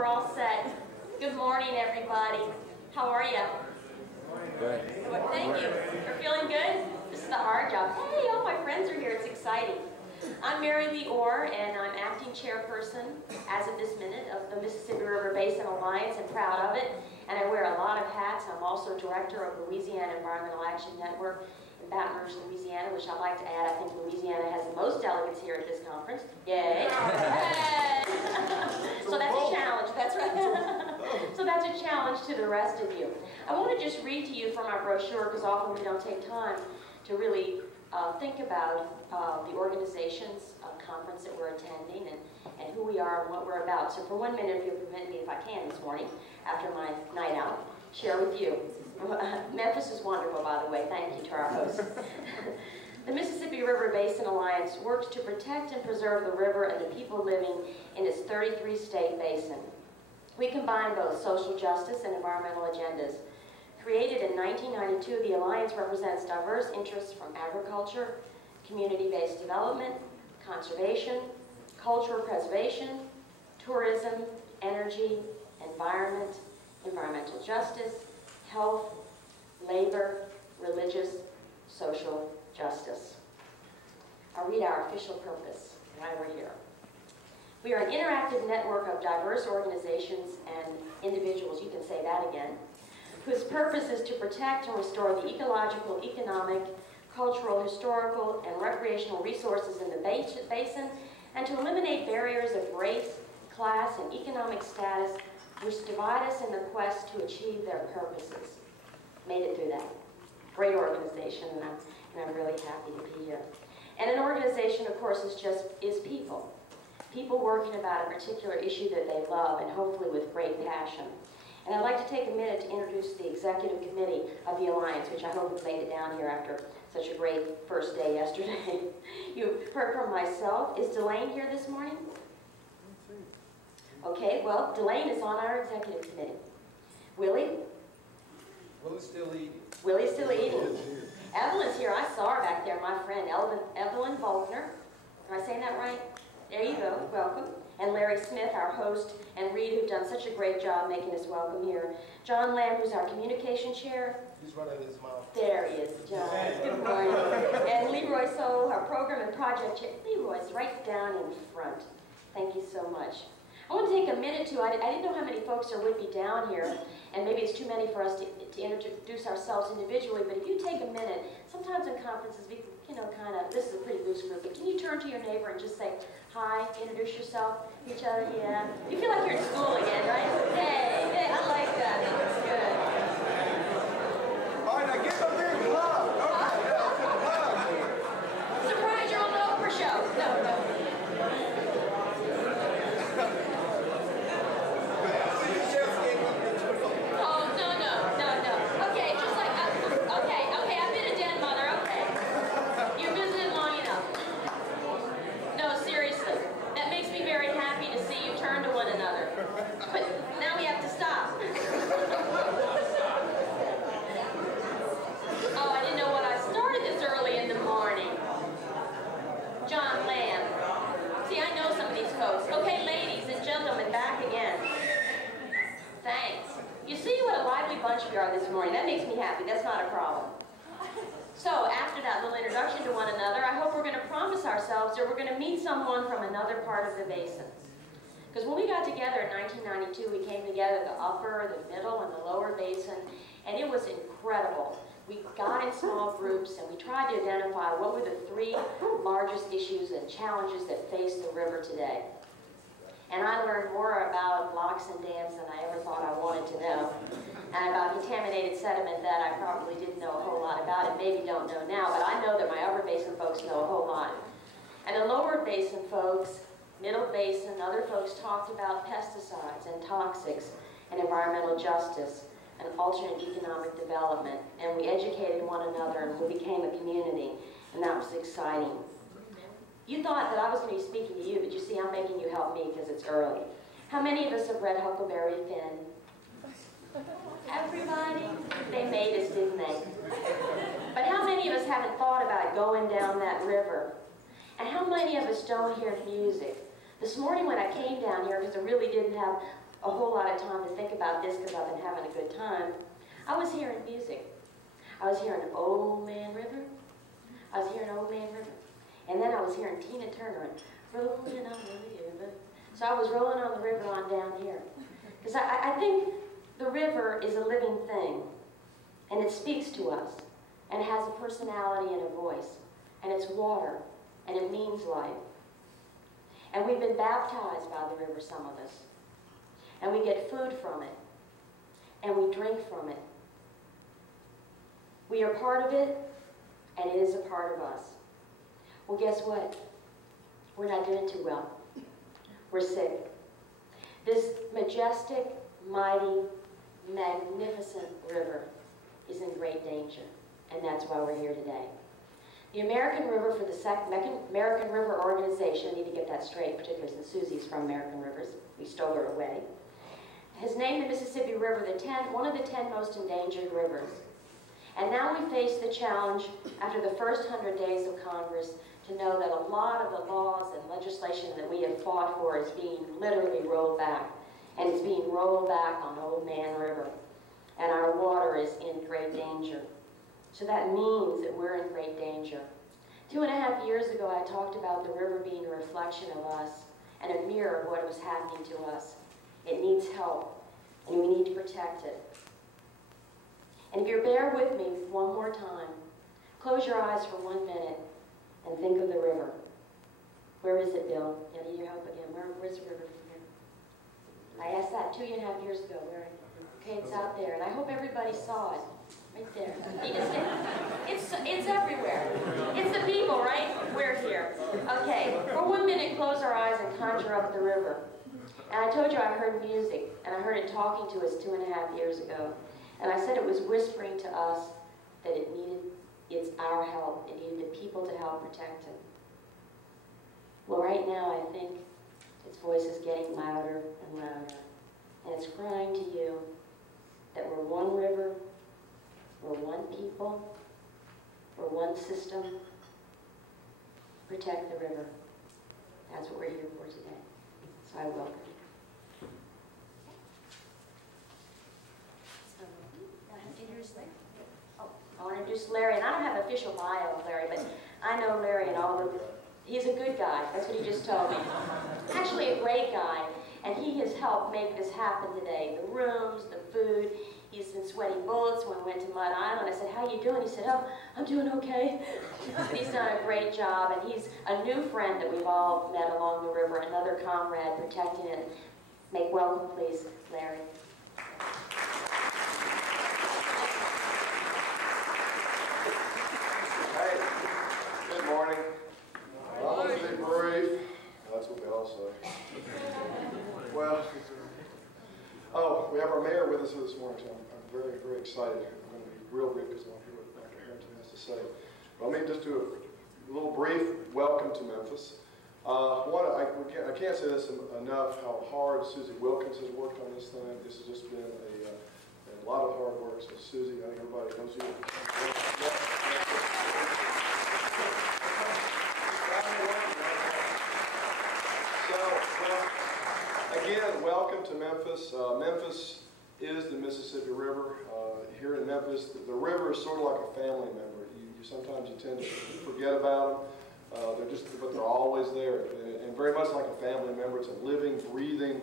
we're all set. Good morning, everybody. How are you? Good. Thank you. You're feeling good? This is the hard job. Hey, all my friends are here. It's exciting. I'm Mary Lee Orr, and I'm acting chairperson, as of this minute, of the Mississippi River Basin Alliance, and proud of it. And I wear a lot of hats. I'm also director of Louisiana Environmental Action Network in Baton Rouge, Louisiana, which I'd like to add, I think Louisiana has the most delegates here at this conference. Yay! Hey. So that's a challenge. That's right. So that's a challenge to the rest of you. I want to just read to you from our brochure, because often we don't take time to really think about the organization's conference that we're attending and who we are and what we're about. So for 1 minute, if you'll permit me, if I can this morning, after my night out, share with you. Memphis is wonderful, by the way. Thank you to our host. The Mississippi River Basin Alliance works to protect and preserve the river and the people living in its 33-state basin. We combine both social justice and environmental agendas. Created in 1992, the Alliance represents diverse interests from agriculture, community-based development, conservation, cultural preservation, tourism, energy, environment, environmental justice, health, labor, religious, social justice. I'll read our official purpose, why we're here. We are an interactive network of diverse organizations and individuals, you can say that again, whose purpose is to protect and restore the ecological, economic, cultural, historical, and recreational resources in the basin, and to eliminate barriers of race, class, and economic status which divide us in the quest to achieve their purposes. Made it through that. Great organization, and I'm really happy to be here. And an organization, of course, is people. People working about a particular issue that they love, and hopefully with great passion. And I'd like to take a minute to introduce the executive committee of the Alliance, which I hope has made it down here after such a great first day yesterday. You've heard from myself. Is Delane here this morning? Okay, well, Delane is on our executive committee. Willie? Willie's still eating. Willie's still eating. Evelyn's here. I saw her back there, my friend, Evelyn Faulkner. Am I saying that right? There you go. Welcome. And Larry Smith, our host, and Reed, who've done such a great job making us welcome here. John Lamb, who's our communication chair. He's running his mouth. There he is, John. Good morning. And Leroy Soule, our program and project chair. Leroy's right down in front. Thank you so much. I want to take a minute to, I didn't know how many folks are with me down here, and maybe it's too many for us to introduce ourselves individually, but if you take a minute, sometimes in conferences we, this is a pretty loose group, but can you turn to your neighbor and just say, hi, introduce yourself, each other, yeah. You feel like you're in school again, right? Hey, I like that, that's good. All right, now give them a big hug. Surprise, you're on the Oprah show. No. But now we have to stop. Oh, I didn't know what I started this early in the morning. John Lamb. See, I know some of these folks. Okay, ladies and gentlemen, back again. Thanks. You see what a lively bunch we are this morning. That makes me happy. That's not a problem. So, after that little introduction to one another, I hope we're going to promise ourselves that we're going to meet someone from another part of the basin. Because when we got together in 1992, we came together the upper, the middle, and the lower basin, and it was incredible. We got in small groups, and we tried to identify what were the 3 largest issues and challenges that face the river today. And I learned more about locks and dams than I ever thought I wanted to know, and about contaminated sediment that I probably didn't know a whole lot about, and maybe don't know now, but I know that my upper basin folks know a whole lot. And the lower basin folks, middle basin, other folks talked about pesticides and toxics and environmental justice and alternate economic development. And we educated one another and we became a community, and that was exciting. You thought that I was going to be speaking to you, but you see, I'm making you help me because it's early. How many of us have read Huckleberry Finn? Everybody? They made us, didn't they? But how many of us haven't thought about going down that river? And how many of us don't hear music? This morning when I came down here, because I really didn't have a whole lot of time to think about this because I've been having a good time, I was hearing music. I was hearing Old Man River. I was hearing Old Man River. And then I was hearing Tina Turner and Rolling on the River. So I was rolling on the river on down here. Because I think the river is a living thing. And it speaks to us. And it has a personality and a voice. And it's water. And it means life. And we've been baptized by the river, some of us. And we get food from it. And we drink from it. We are part of it, and it is a part of us. Well, guess what? We're not doing too well. We're sick. This majestic, mighty, magnificent river is in great danger, and that's why we're here today. The American River for the American River Organization, I need to get that straight, particularly since Susie's from American Rivers. We stole her away. Has named the Mississippi River one of the 10 most endangered rivers. And now we face the challenge, after the first 100 days of Congress, to know that a lot of the laws and legislation that we have fought for is being literally rolled back. And it's being rolled back on Old Man River. And our water is in great danger. So that means that we're in great danger. 2.5 years ago, I talked about the river being a reflection of us and a mirror of what was happening to us. It needs help, and we need to protect it. And if you'll bear with me one more time, close your eyes for 1 minute and think of the river. Where is it, Bill? Yeah, need your help again. Where's the river from here? I asked that 2.5 years ago. Okay, it's out there, and I hope everybody saw it. Right there. It's everywhere. It's the people, right? We're here. Okay, for 1 minute, close our eyes and conjure up the river. And I told you I heard music, and I heard it talking to us 2.5 years ago. And I said it was whispering to us that it's our help. It needed the people to help protect it. Well, right now, I think its voice is getting louder and louder. And it's crying to you that we're one river, we're one people, we're one system. Protect the river. That's what we're here for today. So I welcome you. I want to introduce Larry, and I don't have an official bio of Larry, but I know Larry and he's a good guy. That's what he just told me. Actually a great guy, and he has helped make this happen today. The rooms, the food. He's been sweating bullets when we went to Mud Island. I said, how you doing? He said, oh, I'm doing okay. But he's done a great job, and he's a new friend that we've all met along the river, another comrade protecting it. Make welcome, please, Larry. Good morning. I'm going to be brief. That's what we all say. Well, we have our mayor with us this morning, so I'm very, very excited. I'm going to be real brief because I want to hear what Dr. Harrington has to say. But let me just do a little brief welcome to Memphis. I can't say this enough how hard Susie Wilkins has worked on this thing. This has just been a lot of hard work. So Susie, I think everybody knows you. Again, welcome to Memphis. Memphis is the Mississippi River. Here in Memphis, the river is sort of like a family member. Sometimes you tend to forget about them. But they're always there, and very much like a family member. It's a living, breathing,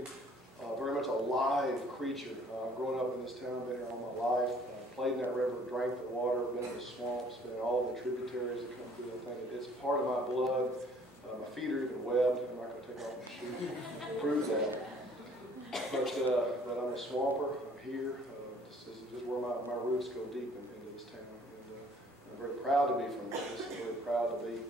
very much a live creature. I've grown up in this town, been here all my life. Played in that river, drank the water, been in the swamps, been in all the tributaries that come through that thing. It's part of my blood. My feet are even webbed. I'm not going to take off my shoes to prove that. But I'm a swamper. I'm here. This is where my roots go deep into this town. And I'm very proud to be from Memphis. I'm very proud to be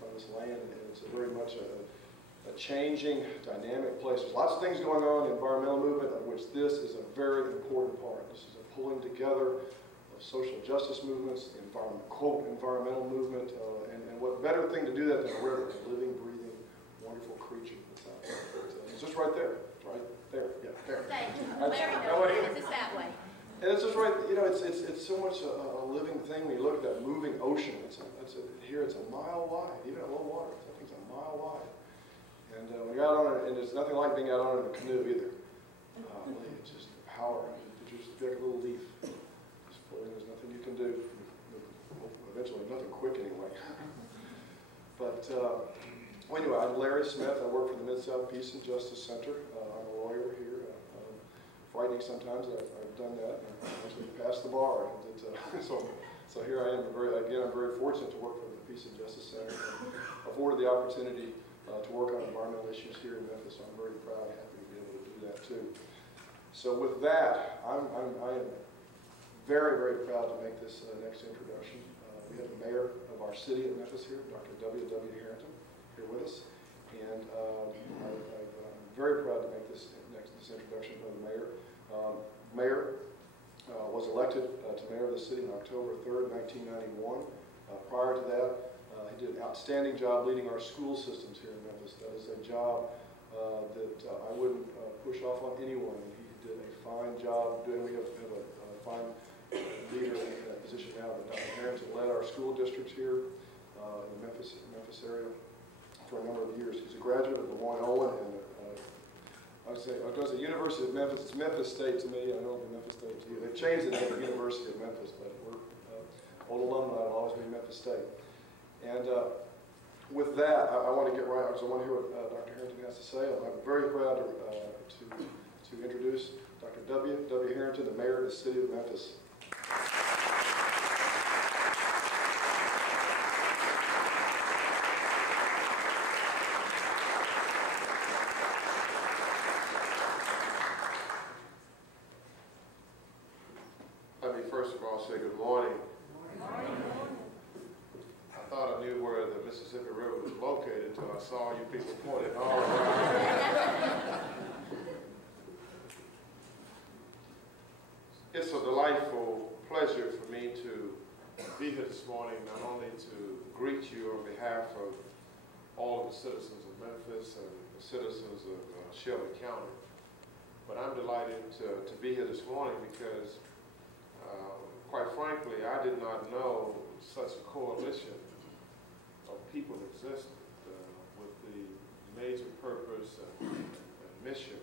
from this land. And it's very much a changing, dynamic place. There's lots of things going on in the environmental movement, of which this is a very important part. This is a pulling together of social justice movements, the environmental movement, and what better thing to do that than a river, a living, breathing, wonderful creature that's out there. It's just right there. Right there, yeah, there. Thank you. Larry knows it's that way. And it's just right, it's so much a living thing when you look at that moving ocean. Here it's a mile wide, even at low water. That thing's a mile wide. And when you're out on it, and there's nothing like being out on it in a canoe either. Really, it's just the power. It's just like a little leaf. Just floating, there's nothing you can do. Eventually, nothing quick anyway. But well, anyway, I'm Larry Smith. I work for the Mid-South Peace and Justice Center. I'm a lawyer here. Frightening sometimes. I've done that. And I actually passed the bar. So here I am. I'm very fortunate to work for the Peace and Justice Center. I'm afforded the opportunity to work on environmental issues here in Memphis. So I'm very proud and happy to be able to do that too. So with that, I am very, very proud to make this next introduction. We have the mayor of our city of Memphis here, Dr. W. Harrington, here with us. And I'm very proud to make this introduction of the mayor. Mayor was elected to mayor of the city on October 3rd, 1991. Prior to that, he did an outstanding job leading our school systems here in Memphis. That is a job that I wouldn't push off on anyone. He did a fine job doing. We have a fine leader in that position now, but Dr. Harrington led our school districts here in the Memphis area for a number of years. He's a graduate of Lemoyne-Olin, and I was going to say University of Memphis. It's Memphis State to me. I know it'll be Memphis State to you. They've changed the name to University of Memphis, but we're old alumni. It'll always be Memphis State. And with that, I want to get right, because I want to hear what Dr. Harrington has to say. I'm very proud to introduce Dr. W. Harrington, the mayor of the city of Memphis. Let me first of all say good morning. I thought I knew where the Mississippi River was located until I saw you people pointing all around. It's a delightful pleasure for me to be here this morning, not only to greet you on behalf of all of the citizens of Memphis and the citizens of Shelby County, but I'm delighted to be here this morning because, quite frankly, I did not know such a coalition of people existed with the major purpose and mission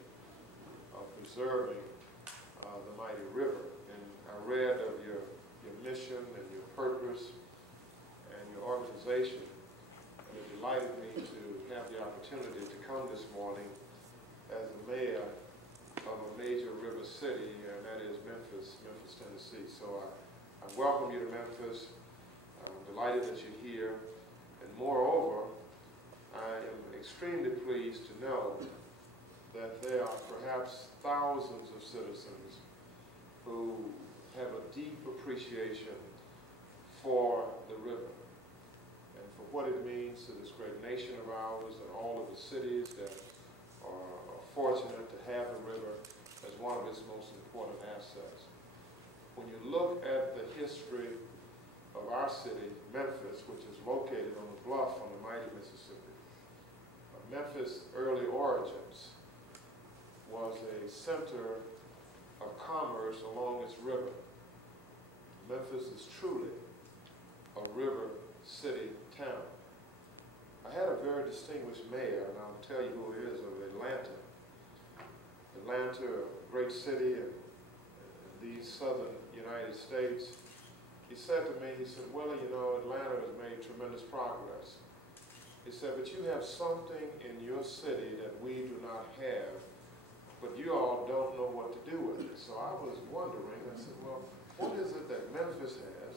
of preserving the mighty river. And I read of your mission and your purpose and your organization, and it delighted me to have the opportunity to come this morning as the mayor of a major river city, and that is Memphis, Tennessee. So I welcome you to Memphis. I'm delighted that you're here. And moreover, I am extremely pleased to know that there are perhaps thousands of citizens who have a deep appreciation for the river and for what it means to this great nation of ours and all of the cities that are fortunate to have the river as one of its most important assets. When you look at the history of our city, Memphis, which is located on the bluff on the mighty Mississippi, Memphis' early origins was a center of commerce along its river. Memphis is truly a river city town. I had a very distinguished mayor, and I'll tell you who he is, of Atlanta. Atlanta, a great city in the southern United States. He said to me, he said, Willie, you know, Atlanta has made tremendous progress. He said, but you have something in your city that we do not have, but you all don't know what to do with it. So I was wondering, I said, well, what is it that Memphis has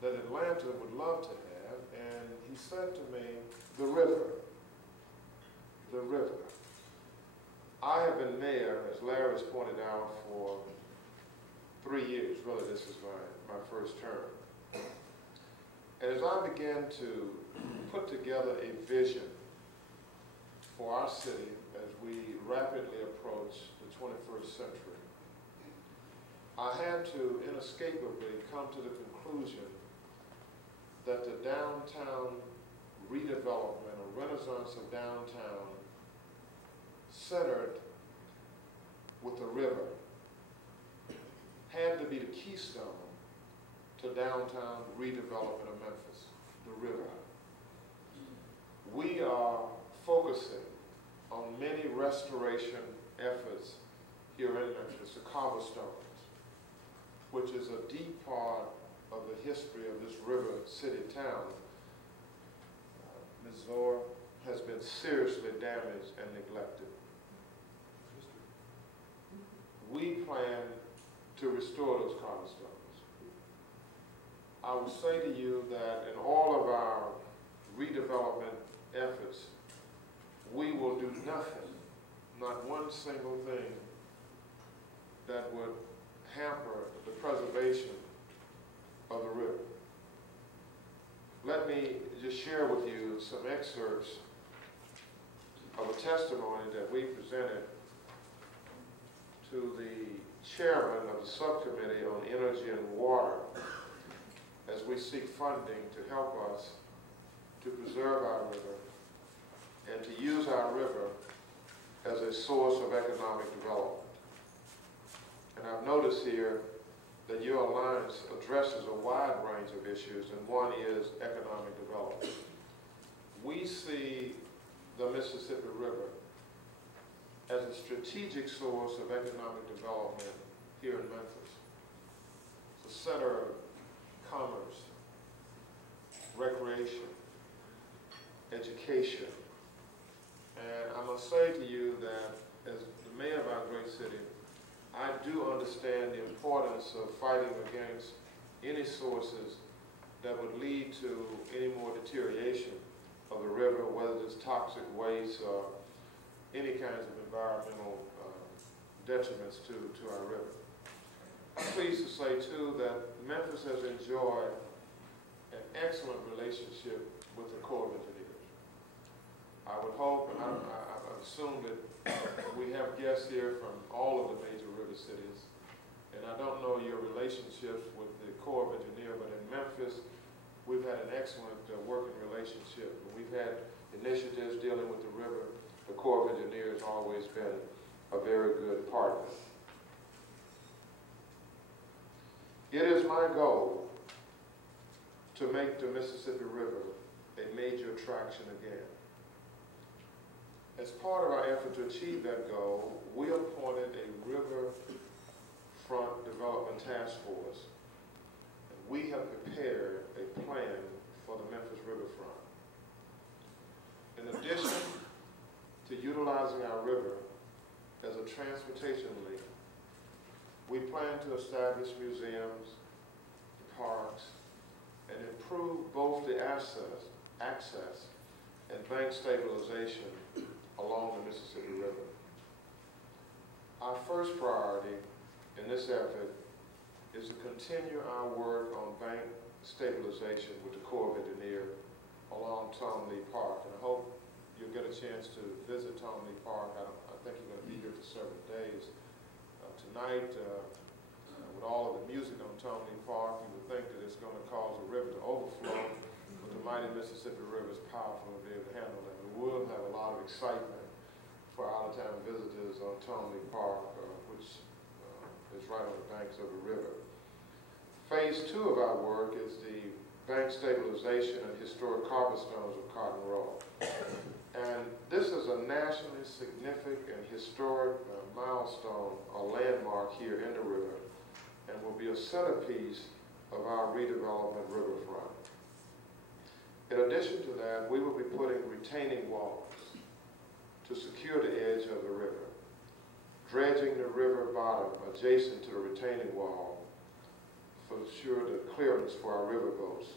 that Atlanta would love to have? And he said to me, the river. The river. I have been mayor, as Larry has pointed out, for 3 years. Really, this is my first term. And as I began to put together a vision for our city as we rapidly approach the 21st century, I had to inescapably come to the conclusion that the downtown redevelopment, a renaissance of downtown, centered with the river, had to be the keystone to downtown redevelopment of Memphis, the river. We are focusing on many restoration efforts here in Memphis, the cobblestones, which is a deep part of the history of this river city town. Ms. Zora, has been seriously damaged and neglected. We plan to restore those cobblestones. I will say to you that in all of our redevelopment efforts, we will do nothing, not one single thing, that would hamper the preservation of the river. Let me just share with you some excerpts of a testimony that we presented to the chairman of the subcommittee on energy and water as we seek funding to help us to preserve our river and to use our river as a source of economic development. And I've noticed here that your alliance addresses a wide range of issues, and one is economic development. We see the Mississippi River as a strategic source of economic development here in Memphis. It's a center of commerce, recreation, education. And I must say to you that as the mayor of our great city, I do understand the importance of fighting against any sources that would lead to any more deterioration of the river, whether it's toxic waste or any kinds of environmental detriments to our river. I'm pleased to say, too, that Memphis has enjoyed an excellent relationship with the Corps of Engineers. I would hope, and I assume that we have guests here from all of the major river cities, and I don't know your relationships with the Corps of Engineers, but in Memphis, we've had an excellent working relationship. We've had initiatives dealing with the river. The Corps of Engineers has always been a very good partner. It is my goal to make the Mississippi River a major attraction again. As part of our effort to achieve that goal, we appointed a riverfront development task force. And we have prepared a plan for the Memphis riverfront. In addition to utilizing our river as a transportation link, we plan to establish museums, parks, and improve both the access and bank stabilization along the Mississippi River. Our first priority in this effort is to continue our work on bank stabilization with the Corps of Engineers along Tom Lee Park. And I hope you'll get a chance to visit Tom Lee Park. I think you're going to be here for several days. Tonight, with all of the music on Tom Lee Park, you would think that it's going to cause the river to overflow, but the mighty Mississippi River is powerful to be able to handle that. We will have a lot of excitement for out-of-town visitors on Tom Lee Park, which is right on the banks of the river. Phase 2 of our work is the bank stabilization and historic cobblestones of Cotton Row. And this is a nationally significant historic milestone, a landmark here in the river, and will be a centerpiece of our redevelopment riverfront. In addition to that, we will be putting retaining walls to secure the edge of the river, dredging the river bottom adjacent to the retaining wall to ensure the clearance for our riverboats,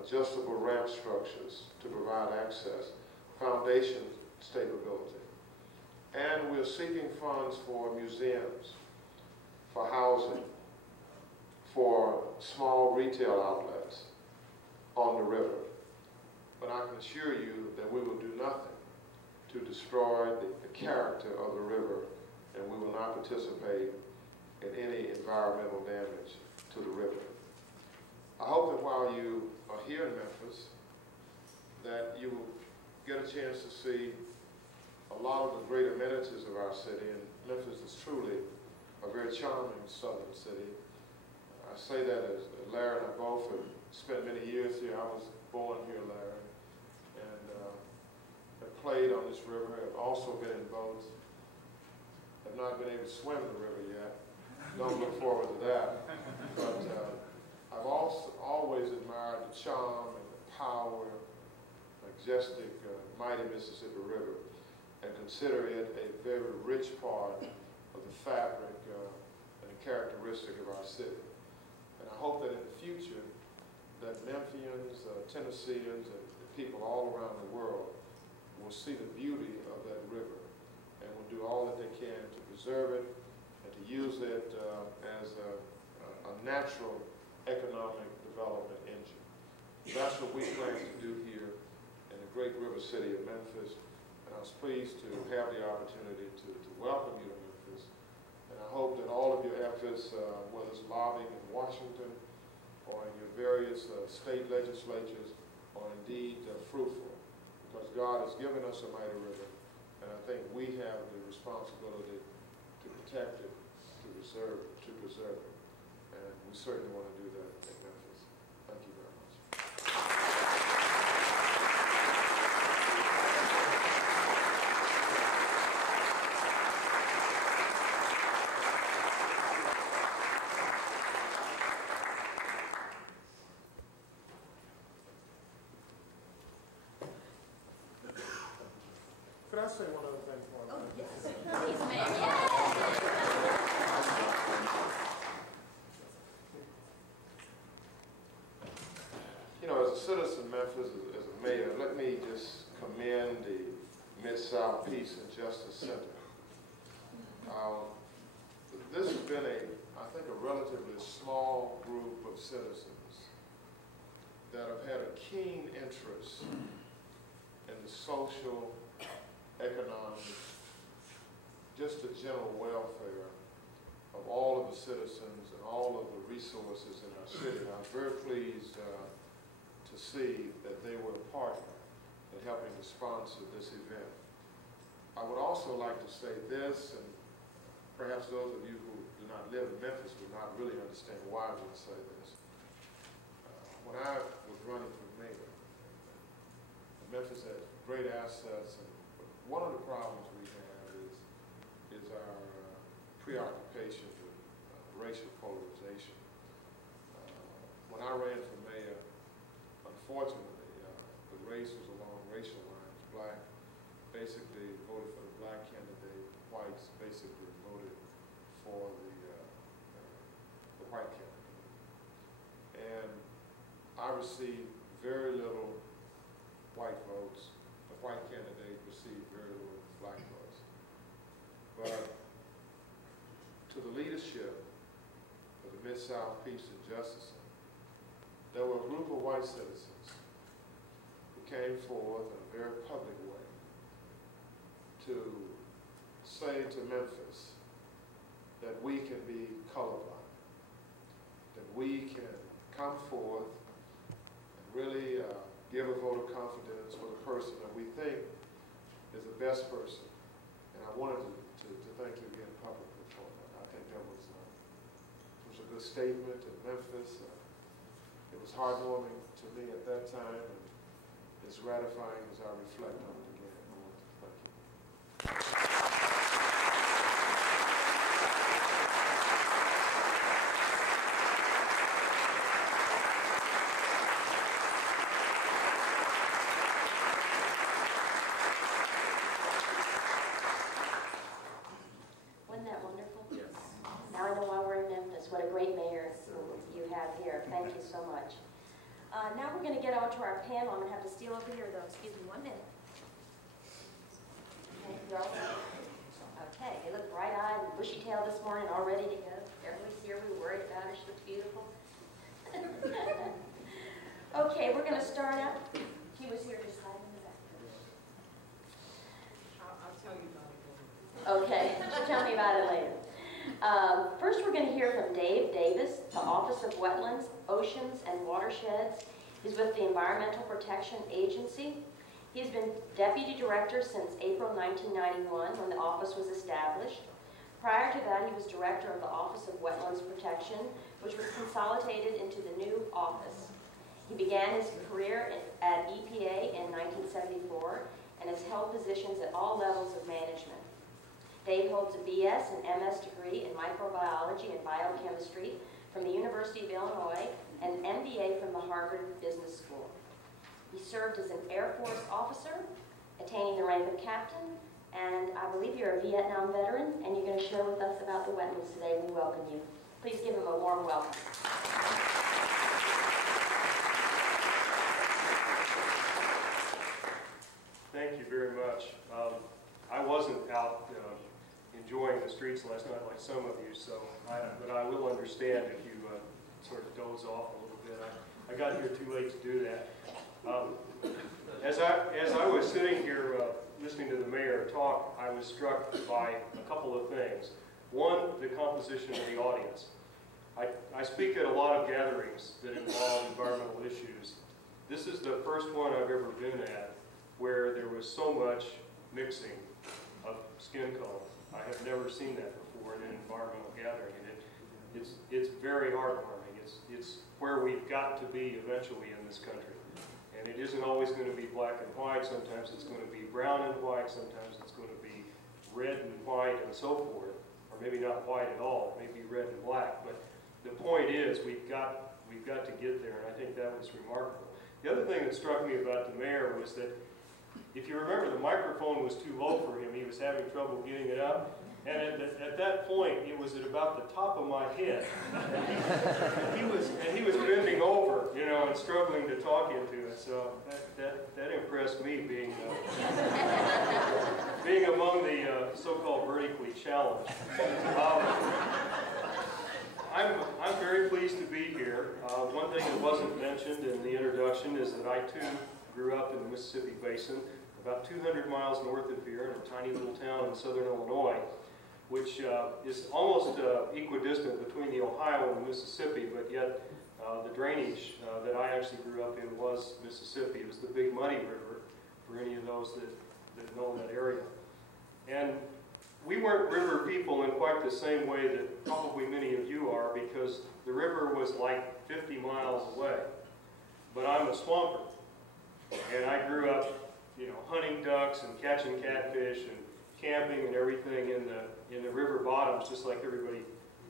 adjustable ramp structures to provide access, foundation stability. And we're seeking funds for museums, for housing, for small retail outlets on the river. But I can assure you that we will do nothing to destroy the character of the river, and we will not participate in any environmental damage to the river. I hope that while you are here in Memphis, that you will get a chance to see a lot of the great amenities of our city, and Memphis is truly a very charming southern city. I say that as Larry and I both have spent many years here. I was born here, Larry, and have played on this river. I've also been in boats. have not been able to swim in the river yet. Don't look forward to that. But I've also always admired the charm and the power, majestic, mighty Mississippi River, and consider it a very rich part of the fabric and the characteristic of our city. And I hope that in the future, that Memphians, Tennesseans, and people all around the world will see the beauty of that river and will do all that they can to preserve it and to use it as a natural economic development engine. That's what we plan to do here in the great river city of Memphis. And I was pleased to have the opportunity to welcome you to Memphis. And I hope that all of your efforts, whether it's lobbying in Washington or in your various state legislatures, are indeed fruitful. Because God has given us a mighty river, and I think we have the responsibility to protect it, to preserve it. And we certainly want to do that in Memphis. Thank you very much. Could I say one other thing for a minute? Please, ma'am. You know, as a citizen of Memphis, as a mayor, let me just commend the Mid-South Peace and Justice Center. This has been I think, a relatively small group of citizens that have had a keen interest in the social, economic, just the general welfare of all of the citizens and all of the resources in our city. And I was very pleased to see that they were a partner in helping to sponsor this event. I would also like to say this, and perhaps those of you who do not live in Memphis would not really understand why I would say this. When I was running for mayor, Memphis had great assets, and one of the problems we have is our preoccupation with racial polarization. When I ran for mayor, unfortunately, the race was along racial lines. Black basically voted for the black candidate. Whites basically voted for the white candidate. And I received very little white votes. The white candidate received very little black votes. But to the leadership of the Mid-South Peace and Justice Center, there were a group of white citizens who came forth in a very public way to say to Memphis that we can be colorblind, that we can come forth and really give a vote of confidence for the person that we think is the best person. And I wanted to thank you again publicly for that. I think that was a good statement in Memphis. It was heartwarming to me at that time, and it's gratifying as I reflect on it again. I want to thank you. Wasn't that wonderful? Yes. Now I know why we're in Memphis. What a great mayor you have here. Thank you so much. Now we're going to get on to our panel. I'm going to have to steal over here, though. Excuse me 1 minute. Okay, you're all set? Okay, they look bright-eyed and bushy-tailed this morning, all ready to go. Everybody's here. We're worried about her. She looks beautiful. Okay, we're going to start out. She was here just hiding in the back. I'll tell you about it later. Okay, she'll tell me about it later. First, we're going to hear from Dave Davis, the Office of Wetlands, Oceans, and Watersheds. He's with the Environmental Protection Agency. He's been Deputy Director since April 1991, when the office was established. Prior to that, he was Director of the Office of Wetlands Protection, which was consolidated into the new office. He began his career at EPA in 1974 and has held positions at all levels of management. Dave holds a BS and MS degree in microbiology and biochemistry from the University of Illinois and an MBA from the Harvard Business School. He served as an Air Force officer, attaining the rank of captain, and I believe you're a Vietnam veteran, and you're going to share with us about the wetlands today. We welcome you. Please give him a warm welcome. Thank you very much. I wasn't out enjoying the streets last night like some of you, but I will understand if you sort of doze off a little bit. I got here too late to do that. As I was sitting here listening to the mayor talk, I was struck by a couple of things. One, the composition of the audience. I speak at a lot of gatherings that involve environmental issues. This is the first one I've ever been at where there was so much mixing of skin color. I have never seen that before in an environmental gathering, and it's very heartwarming. It's where we've got to be eventually in this country. And it isn't always going to be black and white. Sometimes it's going to be brown and white. Sometimes it's going to be red and white and so forth. Or maybe not white at all, maybe red and black. But the point is we've got to get there, and I think that was remarkable. The other thing that struck me about the mayor was that if you remember, the microphone was too low for him. He was having trouble getting it up. And at that point, it was at about the top of my head. And he was bending over, you know, and struggling to talk into it. So that impressed me, being among the so-called vertically challenged. I'm very pleased to be here. One thing that wasn't mentioned in the introduction is that I too grew up in the Mississippi Basin, about 200 miles north of here, in a tiny little town in southern Illinois, which is almost equidistant between the Ohio and the Mississippi, but yet the drainage that I actually grew up in was Mississippi. It was the Big Muddy River, for any of those that know that area. And we weren't river people in quite the same way that probably many of you are, because the river was like 50 miles away. But I'm a swamper, and I grew up, you know, hunting ducks and catching catfish and camping and everything in the river bottoms, just like everybody,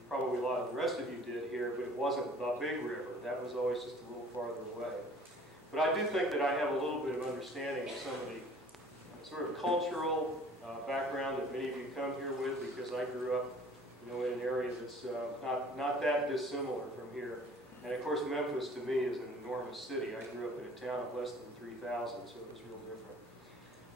probably a lot of the rest of you did here, but it wasn't the big river. That was always just a little farther away. But I do think that I have a little bit of understanding of some of the sort of cultural background that many of you come here with, because I grew up, you know, in an area that's not that dissimilar from here. And of course, Memphis to me is an enormous city. I grew up in a town of less than 3,000, so it was real different.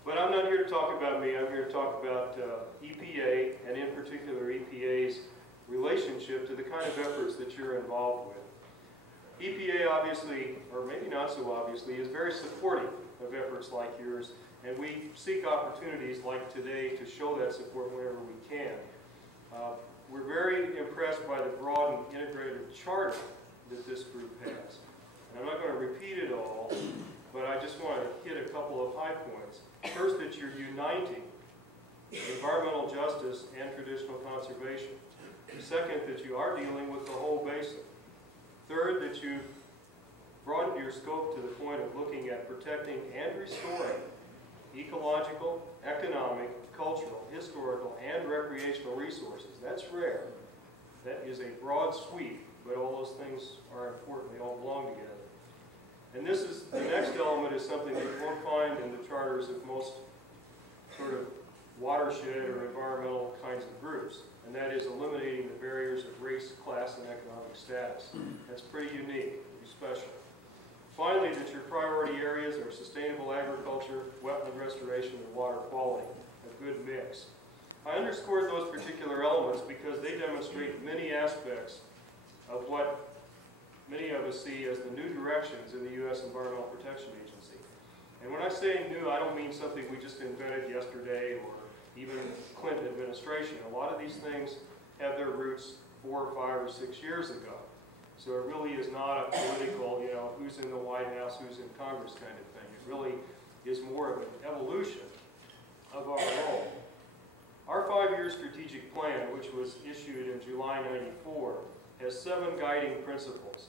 But I'm not here to talk about me. I'm here to talk about EPA, and in particular EPA's relationship to the kind of efforts that you're involved with. EPA obviously, or maybe not so obviously, is very supportive of efforts like yours, and we seek opportunities like today to show that support whenever we can. We're very impressed by the broad and integrated charter that this group has. And I'm not going to repeat it all, but I just want to hit a couple of high points. First, that you're uniting environmental justice and traditional conservation. Second, that you are dealing with the whole basin. Third, that you've broadened your scope to the point of looking at protecting and restoring ecological, economic, cultural, historical, and recreational resources. That's rare. That is a broad sweep, but all those things are important. They all belong together. And this is, the next element is something that you won't find in the charters of most sort of watershed or environmental kinds of groups, and that is eliminating the barriers of race, class, and economic status. That's pretty unique, pretty special. Finally, that your priority areas are sustainable agriculture, wetland restoration, and water quality, a good mix. I underscored those particular elements because they demonstrate many aspects of what many of us see as the new directions in the U.S. Environmental Protection Agency. And when I say new, I don't mean something we just invented yesterday or even Clinton administration. A lot of these things have their roots 4 or 5 or 6 years ago. So it really is not a political, you know, who's in the White House, who's in Congress kind of thing. It really is more of an evolution of our role. Our 5-year strategic plan, which was issued in July '94, has 7 guiding principles.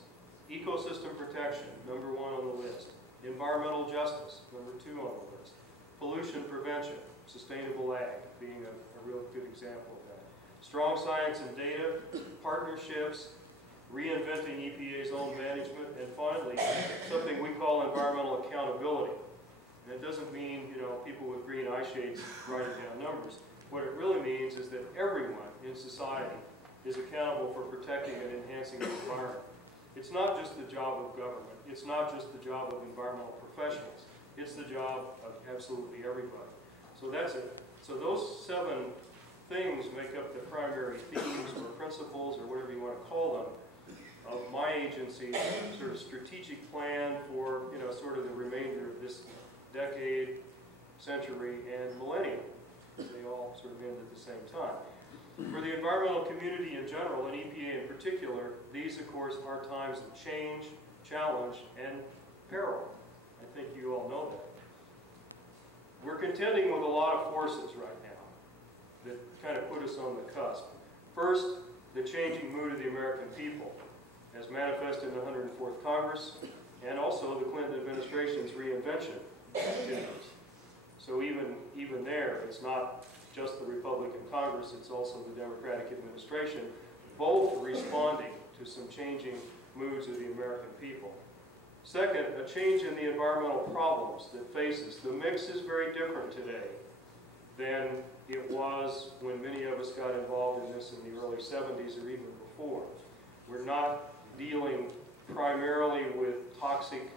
Ecosystem protection, #1 on the list. Environmental justice, #2 on the list. Pollution prevention, sustainable ag being a real good example of that. Strong science and data, partnerships, reinventing EPA's own management, and finally, something we call environmental accountability. And it doesn't mean, people with green eye shades writing down numbers. What it really means is that everyone in society is accountable for protecting and enhancing the environment. It's not just the job of government. It's not just the job of environmental professionals. It's the job of absolutely everybody. So that's it. So those 7 things make up the primary themes or principles or whatever you want to call them of my agency's sort of strategic plan for, sort of the remainder of this decade, century, and millennium. They all sort of end at the same time. For the environmental community in general, and EPA in particular, these, of course, are times of change, challenge, and peril. I think you all know that. We're contending with a lot of forces right now that kind of put us on the cusp. First, the changing mood of the American people, as manifested in the 104th Congress, and also the Clinton administration's reinvention activities. So even there, it's not just the Republican Congress, it's also the Democratic administration, both responding to some changing moods of the American people. Second, a change in the environmental problems that faces. The mix is very different today than it was when many of us got involved in this in the early 70s or even before. We're not dealing primarily with toxic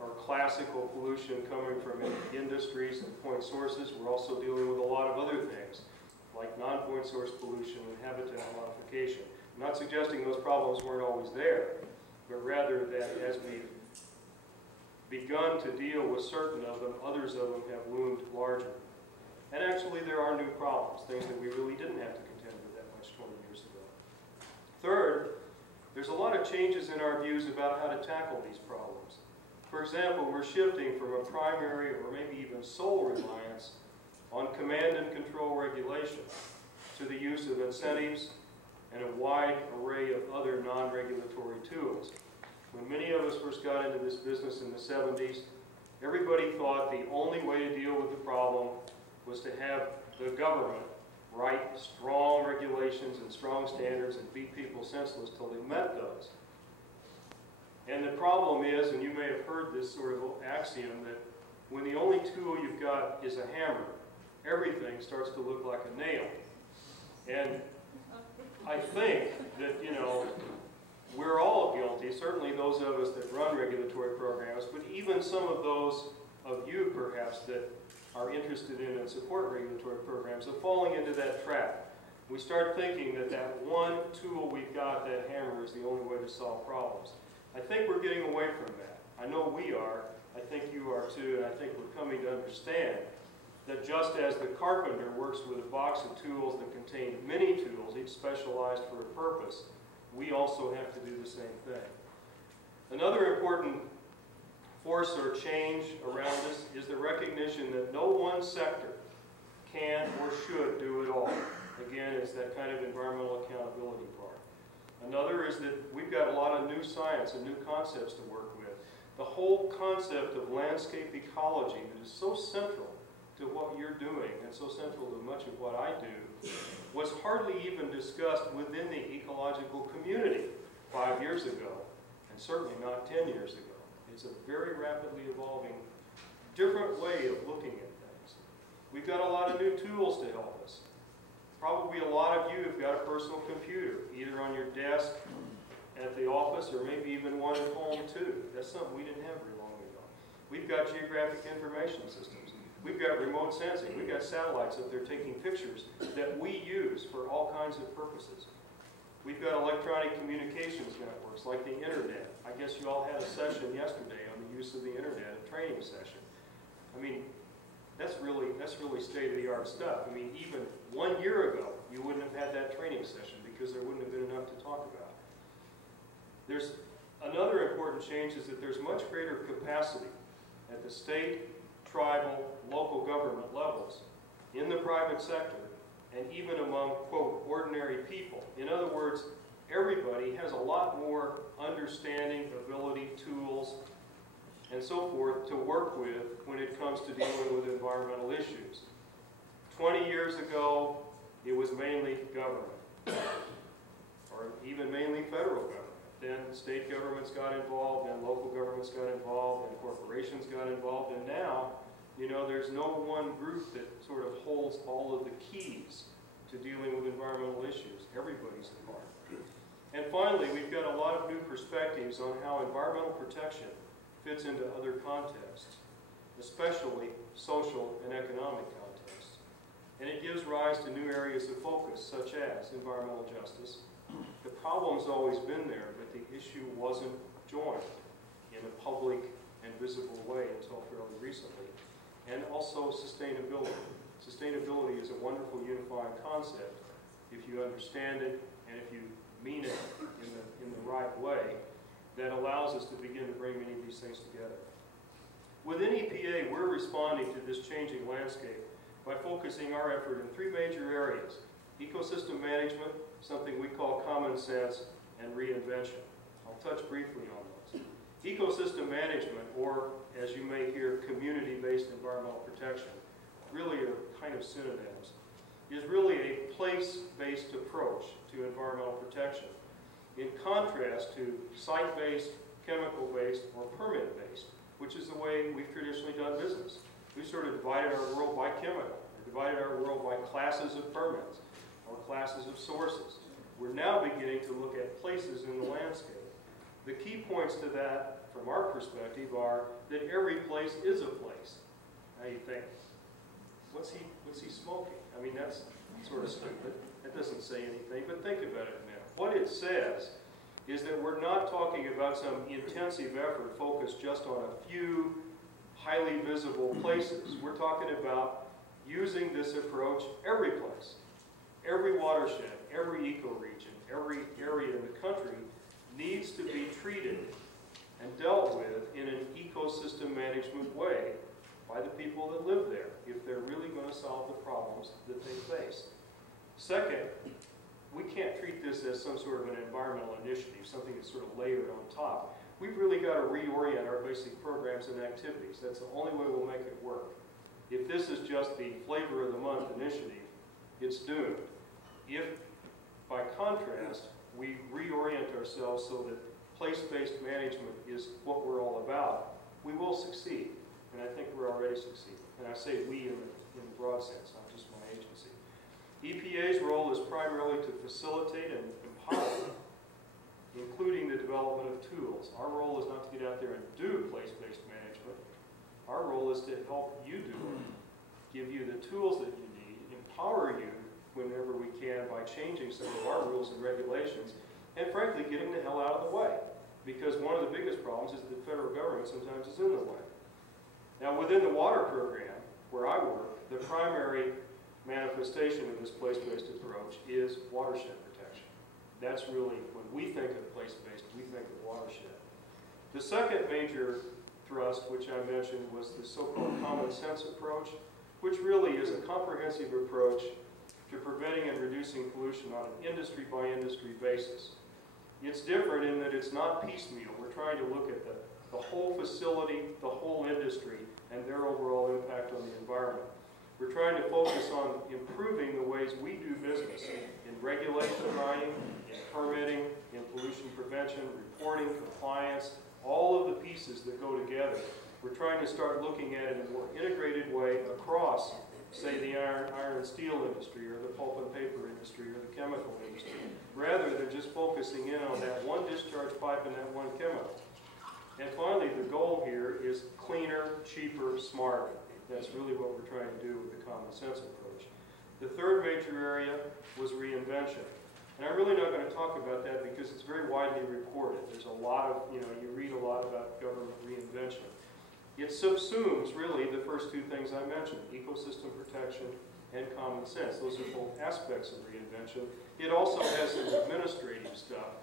or classical pollution coming from industries and point sources. We're also dealing with a lot of other things, like non-point source pollution and habitat modification. I'm not suggesting those problems weren't always there, but rather that as we've begun to deal with certain of them, others of them have loomed larger. And actually there are new problems, things that we really didn't have to contend with that much 20 years ago. Third, there's a lot of changes in our views about how to tackle these problems. For example, we're shifting from a primary or maybe even sole reliance on command and control regulation to the use of incentives and a wide array of other non-regulatory tools. When many of us first got into this business in the 70s, everybody thought the only way to deal with the problem was to have the government write strong regulations and strong standards and beat people senseless till they met those. And the problem is, and you may have heard this sort of axiom, that when the only tool you've got is a hammer, everything starts to look like a nail. And I think that, we're all guilty, certainly those of us that run regulatory programs, but even some of those of you, perhaps, that are interested in and support regulatory programs, of falling into that trap. We start thinking that that one tool we've got, that hammer, is the only way to solve problems. I think we're getting away from that. I know we are. I think you are too, and I think we're coming to understand that just as the carpenter works with a box of tools that contain many tools, each specialized for a purpose, we also have to do the same thing. Another important force or change around us is the recognition that no one sector can or should do it all. Again, it's that kind of environmental accountability part. Another is that we've got a lot of new science and new concepts to work with. The whole concept of landscape ecology that is so central to what you're doing and so central to much of what I do was hardly even discussed within the ecological community 5 years ago, and certainly not 10 years ago. It's a very rapidly evolving, different way of looking at things. We've got a lot of new tools to help us. Probably a lot of you have got a personal computer, either on your desk, at the office, or maybe even one at home too. That's something we didn't have very long ago. We've got geographic information systems. We've got remote sensing. We've got satellites up there taking pictures that we use for all kinds of purposes. We've got electronic communications networks like the internet. I guess you all had a session yesterday on the use of the internet, a training session. I mean, that's really state-of-the-art stuff. I mean, even 1 year ago, you wouldn't have had that training session because there wouldn't have been enough to talk about. There's another important change is that there's much greater capacity at the state, tribal, local government levels, in the private sector, and even among, quote, ordinary people. In other words, everybody has a lot more understanding, ability, tools, and so forth to work with when it comes to dealing with environmental issues. 20 years ago, it was mainly government, or even mainly federal government. Then state governments got involved, then local governments got involved, and corporations got involved, and now, you know, there's no one group that sort of holds all of the keys to dealing with environmental issues. Everybody's a part. And finally, we've got a lot of new perspectives on how environmental protection fits into other contexts, especially social and economic contexts. And it gives rise to new areas of focus, such as environmental justice. The problem's always been there, but the issue wasn't joined in a public and visible way until fairly recently. And also sustainability. Sustainability is a wonderful unifying concept if you understand it and if you mean it in the right way that allows us to begin to bring many of these things together. Within EPA, we're responding to this changing landscape by focusing our effort in three major areas: ecosystem management, something we call common sense, and reinvention. I'll touch briefly on those. Ecosystem management, or as you may hear, community-based environmental protection, really are kind of synonyms, is really a place-based approach to environmental protection, in contrast to site-based, chemical-based, or permit-based, which is the way we've traditionally done business. We've sort of divided our world by chemical, or divided our world by classes of permits, or classes of sources. We're now beginning to look at places in the landscape. The key points to that, from our perspective, are that every place is a place. Now you think, what's he smoking? I mean, that's sort of stupid. That doesn't say anything, but think about it a minute. What it says is that we're not talking about some intensive effort focused just on a few highly visible places. We're talking about using this approach every place. Every watershed, every ecoregion, every area in the country needs to be treated and dealt with in an ecosystem management way by the people that live there, if they're really going to solve the problems that they face. Second, we can't treat this as some sort of an environmental initiative, something that's sort of layered on top. We've really got to reorient our basic programs and activities. That's the only way we'll make it work. If this is just the flavor of the month initiative, it's doomed. If, by contrast, we reorient ourselves so that place-based management is what we're all about, we will succeed. And I think we're already succeeding. And I say we in the broad sense, not just my agency. EPA's role is primarily to facilitate and empower, including the development of tools. Our role is not to get out there and do place-based management. Our role is to help you do it, give you the tools that you need, empower you whenever we can by changing some of our rules and regulations, and frankly, getting the hell out of the way. Because one of the biggest problems is that the federal government sometimes is in the way. Now, within the water program, where I work, the primary manifestation of this place-based approach is watershed protection. That's really, when we think of place-based, we think of watershed. The second major thrust, which I mentioned, was the so-called common sense approach, which really is a comprehensive approach to preventing and reducing pollution on an industry-by-industry basis. It's different in that it's not piecemeal. We're trying to look at the whole facility, the whole industry, and their overall impact on the environment. We're trying to focus on improving the ways we do business in regulation writing, in permitting, in pollution prevention, reporting, compliance, all of the pieces that go together. We're trying to start looking at it in a more integrated way across, say, the iron and steel industry, or the pulp and paper industry, or the chemical industry, rather than just focusing in on that one discharge pipe and that one chemical. And finally, the goal here is cleaner, cheaper, smarter. That's really what we're trying to do with the common sense approach. The third major area was reinvention. And I'm really not going to talk about that because it's very widely reported. There's a lot of, you read a lot about government reinvention. It subsumes, really, the first two things I mentioned, ecosystem protection and common sense. Those are both aspects of reinvention. It also has some administrative stuff,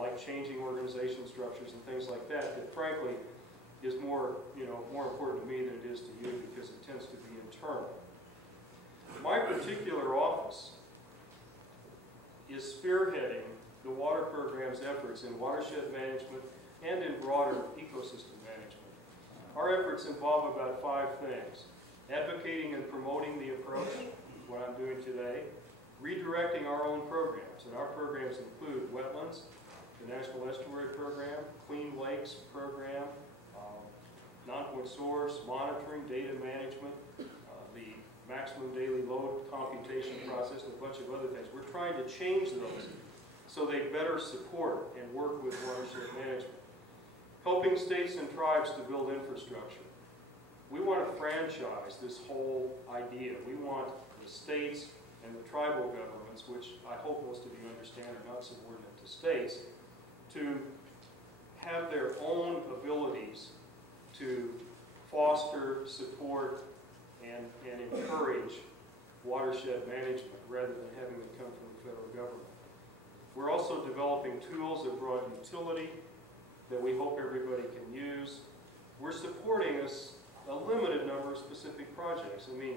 like changing organization structures and things like that, that frankly is more important to me than it is to you because it tends to be internal. My particular office is spearheading the water program's efforts in watershed management and in broader ecosystem management. Our efforts involve about 5 things: advocating and promoting the approach, what I'm doing today, redirecting our own programs. And our programs include wetlands, the National Estuary Program, Clean Lakes Program, non-point source, monitoring, data management, the maximum daily load computation process, and a bunch of other things. We're trying to change those so they better support and work with watershed management. Helping states and tribes to build infrastructure. We want to franchise this whole idea. We want the states and the tribal governments, which I hope most of you understand are not subordinate to states, to have their own abilities to foster, support, and encourage watershed management rather than having it come from the federal government. We're also developing tools of broad utility that we hope everybody can use. We're supporting a limited number of specific projects. I mean,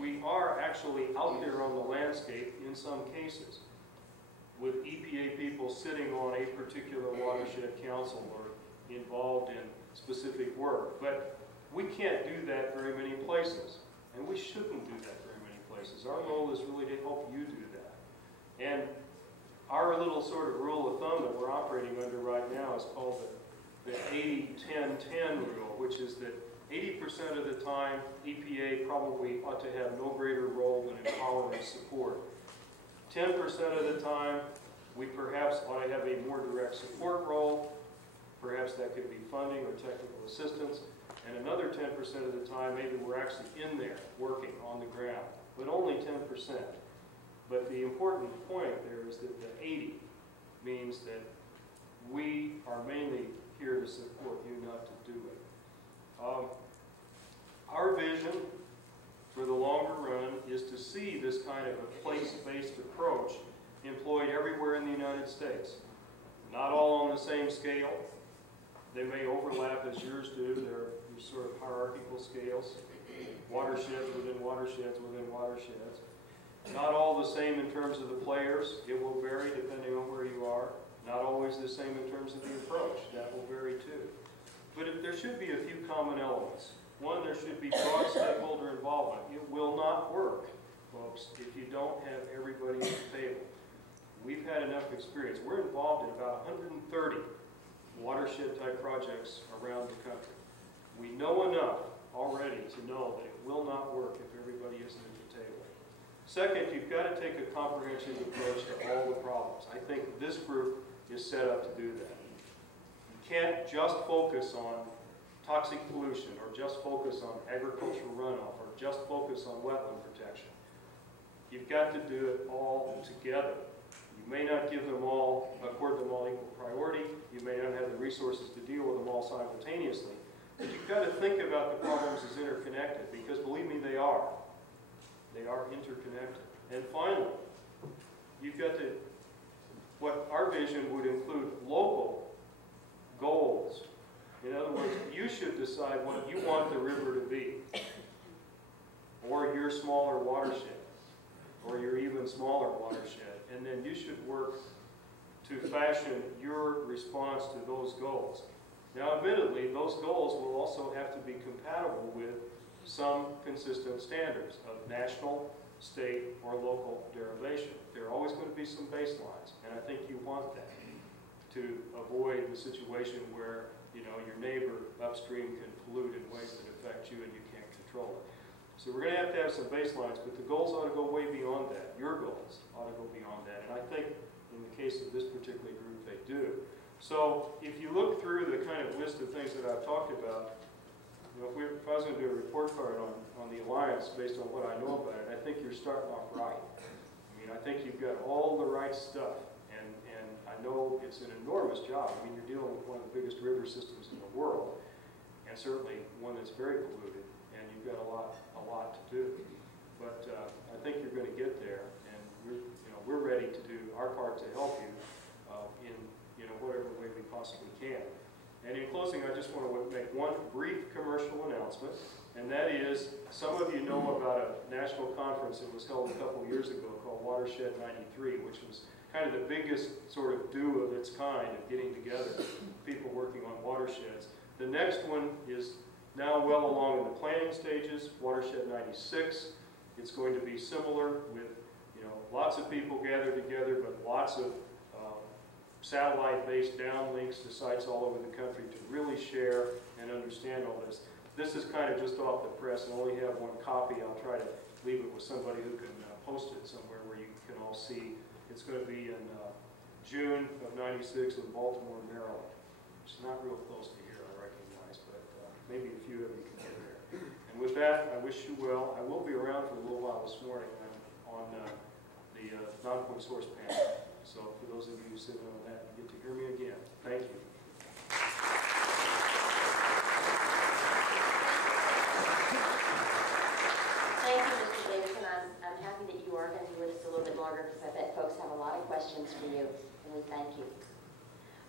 we are actually out there on the landscape in some cases with EPA people sitting on a particular watershed council or involved in specific work. But we can't do that very many places, and we shouldn't do that very many places. Our role is really to help you do that. And our little sort of rule of thumb that we're operating under right now is called the 80-10-10 rule, which is that 80% of the time, EPA probably ought to have no greater role than empower and support. 10% of the time, we perhaps ought to have a more direct support role. Perhaps that could be funding or technical assistance. And another 10% of the time, maybe we're actually in there working on the ground, but only 10%. But the important point there is that the 80 means that we are mainly here to support you, not to do it. Our vision for the longer run is to see this kind of a place-based approach employed everywhere in the United States. Not all on the same scale. They may overlap as yours do. They're sort of hierarchical scales. Watersheds within watersheds within watersheds. Not all the same in terms of the players. It will vary depending on where you are. Not always the same in terms of the approach. That will vary too. But there should be a few common elements. One, there should be broad stakeholder involvement. It will not work, folks, if you don't have everybody at the table. We've had enough experience. We're involved in about 130 watershed-type projects around the country. We know enough already to know that it will not work if everybody isn't at the table. Second, you've got to take a comprehensive approach to all the problems. I think this group is set up to do that. You can't just focus on toxic pollution or just focus on agricultural runoff or just focus on wetland protection. You've got to do it all together. You may not give them all, accord them all equal priority. You may not have the resources to deal with them all simultaneously. But you've got to think about the problems as interconnected, because believe me, they are. They are interconnected. And finally, you've got to, what our vision would include local goals. In other words, you should decide what you want the river to be, or your smaller watershed, or your even smaller watershed, and then you should work to fashion your response to those goals. Now, admittedly, those goals will also have to be compatible with some consistent standards of national, state, or local derivation. There are always going to be some baselines, and I think you want that to avoid the situation where your neighbor upstream can pollute in ways that affect you and you can't control it. So we're going to have some baselines, but the goals ought to go way beyond that. Your goals ought to go beyond that, and I think in the case of this particular group, they do. So if you look through the kind of list of things that I've talked about, if I was going to do a report card on the Alliance based on what I know about it, I think you're starting off right. I mean, I think you've got all the right stuff. And I know it's an enormous job. I mean, you're dealing with one of the biggest river systems in the world, and certainly one that's very polluted, and you've got a lot to do. But I think you're going to get there, and we're ready to do our part to help you in whatever way we possibly can. And in closing, I just want to make one brief commercial announcement, and that is, some of you know about a national conference that was held a couple years ago called Watershed 93, which was kind of the biggest sort of do of its kind of getting together people working on watersheds. The next one is now well along in the planning stages, Watershed 96. It's going to be similar with, lots of people gathered together, but lots of satellite-based downlinks to sites all over the country to really share and understand all this. This is kind of just off the press, and I only have one copy. I'll try to leave it with somebody who can post it somewhere where you can all see. It's going to be in June of '96 in Baltimore, Maryland. It's not real close to here, I recognize, but maybe a few of you can get there. And with that, I wish you well. I will be around for a little while this morning on the non-point source panel. So for those of you who sit in on that, you get to hear me again. Thank you. Thank you, Mr. Davidson. I'm happy that you are going to be with us a little bit longer because I bet folks have a lot of questions for you, and we thank you.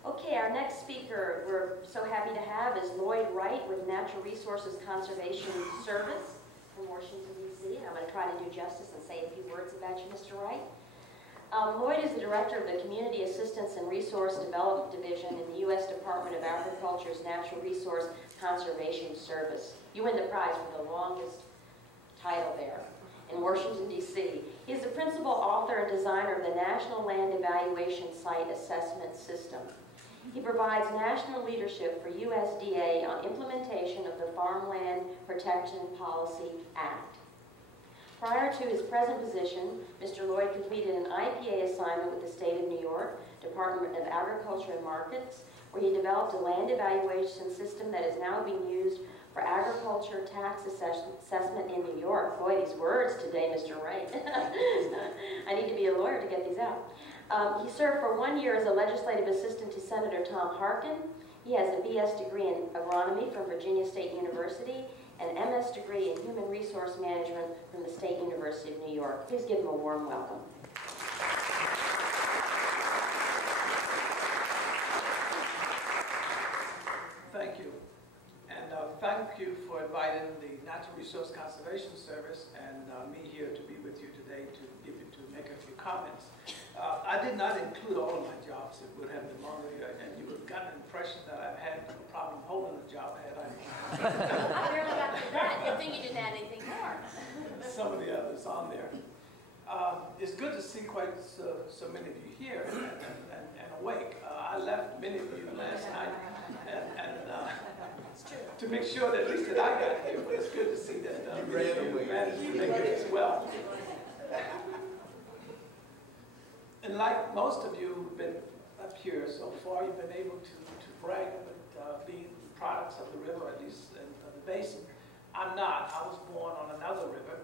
Okay, our next speaker we're so happy to have is Lloyd Wright with Natural Resources Conservation Service from Washington, D.C. And I'm going to try to do justice and say a few words about you, Mr. Wright. Lloyd is the director of the Community Assistance and Resource Development Division in the U.S. Department of Agriculture's Natural Resource Conservation Service. You win the prize for the longest title there in Washington, D.C. He is the principal author and designer of the National Land Evaluation Site Assessment System. He provides national leadership for USDA on implementation of the Farmland Protection Policy Act. Prior to his present position, Mr. Lloyd completed an IPA assignment with the State of New York, Department of Agriculture and Markets, where he developed a land evaluation system that is now being used for agriculture tax assessment in New York. Boy, these words today, Mr. Wright. I need to be a lawyer to get these out. He served for 1 year as a legislative assistant to Senator Tom Harkin. He has a BS degree in agronomy from Virginia State University and MS degree in Human Resource Management from the State University of New York. Please give him a warm welcome. Thank you. And thank you for inviting the Natural Resource Conservation Service and me here to be with you today to make a few comments. I did not include all of my jobs. It would have been longer, and you would have gotten an impression that I've had a problem holding the job I had. I barely got to that. I think you didn't add anything more. Some of the others on there. It's good to see quite so many of you here and awake. I left many of you last night to make sure that at least that I got here, but it's good to see that many of you managed to make it as well. And like most of you who've been up here so far, you've been able to brag about being products of the river, at least of the basin. I'm not. I was born on another river